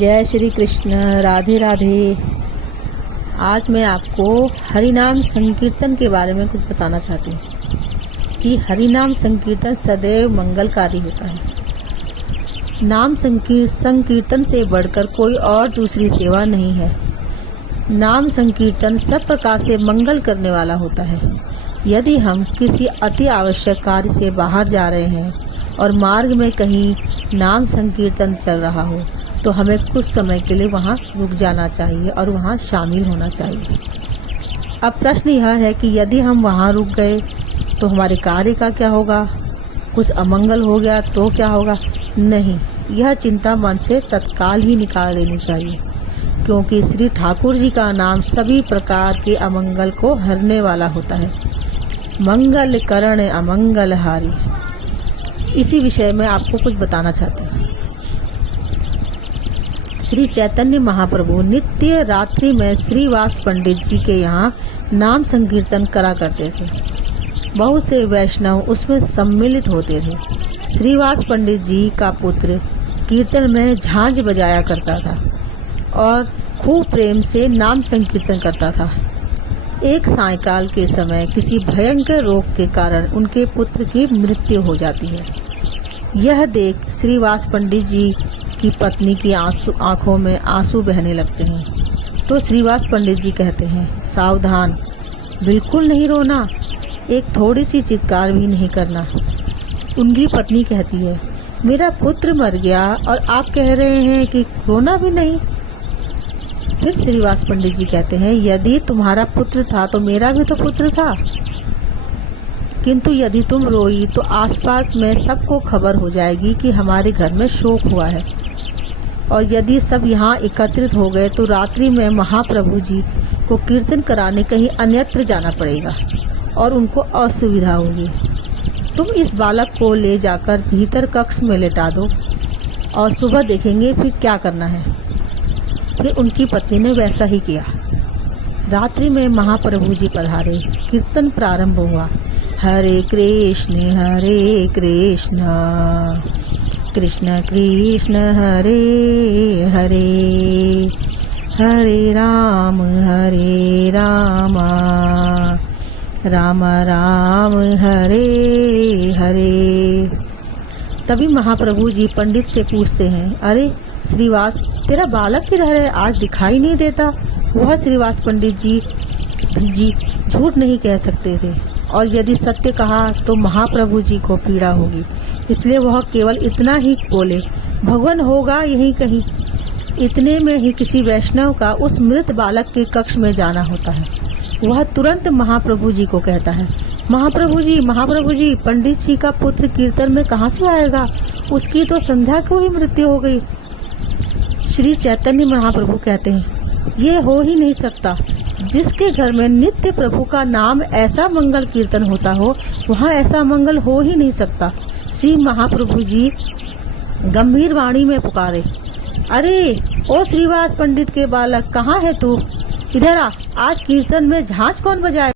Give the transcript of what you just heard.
जय श्री कृष्ण। राधे राधे। आज मैं आपको हरिनाम संकीर्तन के बारे में कुछ बताना चाहती हूँ कि हरिनाम संकीर्तन सदैव मंगलकारी होता है। नाम संकीर्तन से बढ़कर कोई और दूसरी सेवा नहीं है। नाम संकीर्तन सब प्रकार से मंगल करने वाला होता है। यदि हम किसी अति आवश्यक कार्य से बाहर जा रहे हैं और मार्ग में कहीं नाम संकीर्तन चल रहा हो तो हमें कुछ समय के लिए वहाँ रुक जाना चाहिए और वहाँ शामिल होना चाहिए। अब प्रश्न यह है कि यदि हम वहाँ रुक गए तो हमारे कार्य का क्या होगा? कुछ अमंगल हो गया तो क्या होगा? नहीं, यह चिंता मन से तत्काल ही निकाल देनी चाहिए, क्योंकि श्री ठाकुर जी का नाम सभी प्रकार के अमंगल को हरने वाला होता है। मंगल करण अमंगल हारी। इसी विषय में आपको कुछ बताना चाहती हूँ। श्री चैतन्य महाप्रभु नित्य रात्रि में श्रीवास पंडित जी के यहाँ नाम संकीर्तन करा करते थे। बहुत से वैष्णव उसमें सम्मिलित होते थे। श्रीवास पंडित जी का पुत्र कीर्तन में झांझ बजाया करता था और खूब प्रेम से नाम संकीर्तन करता था। एक सायंकाल के समय किसी भयंकर रोग के कारण उनके पुत्र की मृत्यु हो जाती है। यह देख श्रीवास पंडित जी की पत्नी की आंखों में आंसू बहने लगते हैं। तो श्रीवास पंडित जी कहते हैं, सावधान, बिल्कुल नहीं रोना, एक थोड़ी सी चित्कार भी नहीं करना। उनकी पत्नी कहती है, मेरा पुत्र मर गया और आप कह रहे हैं कि रोना भी नहीं। फिर श्रीवास पंडित जी कहते हैं, यदि तुम्हारा पुत्र था तो मेरा भी तो पुत्र था, किंतु यदि तुम रोई तो आसपास में सबको खबर हो जाएगी कि हमारे घर में शोक हुआ है, और यदि सब यहाँ एकत्रित हो गए तो रात्रि में महाप्रभु जी को कीर्तन कराने कहीं अन्यत्र जाना पड़ेगा और उनको असुविधा होगी। तुम इस बालक को ले जाकर भीतर कक्ष में लेटा दो और सुबह देखेंगे फिर क्या करना है। फिर उनकी पत्नी ने वैसा ही किया। रात्रि में महाप्रभु जी पधारे, कीर्तन प्रारंभ हुआ। हरे कृष्ण कृष्ण कृष्ण हरे हरे, हरे राम राम राम हरे हरे। तभी महाप्रभु जी पंडित से पूछते हैं, अरे श्रीवास, तेरा बालक किधर है? आज दिखाई नहीं देता। वह श्रीवास पंडित जी झूठ नहीं कह सकते थे, और यदि सत्य कहा तो महाप्रभु जी को पीड़ा होगी, इसलिए वह केवल इतना ही बोले, भगवान होगा यहीं कहीं। इतने में ही किसी वैष्णव का उस मृत बालक के कक्ष में जाना होता है। वह तुरंत महाप्रभु जी को कहता है, महाप्रभु जी, पंडित जी का पुत्र कीर्तन में कहाँ से आएगा? उसकी तो संध्या को ही मृत्यु हो गई। श्री चैतन्य महाप्रभु कहते हैं, ये हो ही नहीं सकता। जिसके घर में नित्य प्रभु का नाम ऐसा मंगल कीर्तन होता हो, वहाँ ऐसा मंगल हो ही नहीं सकता। श्री महाप्रभु जी गंभीर वाणी में पुकारे, अरे ओ श्रीवास पंडित के बालक, कहाँ है तू? इधर आ, आज कीर्तन में झांझ कौन बजाए?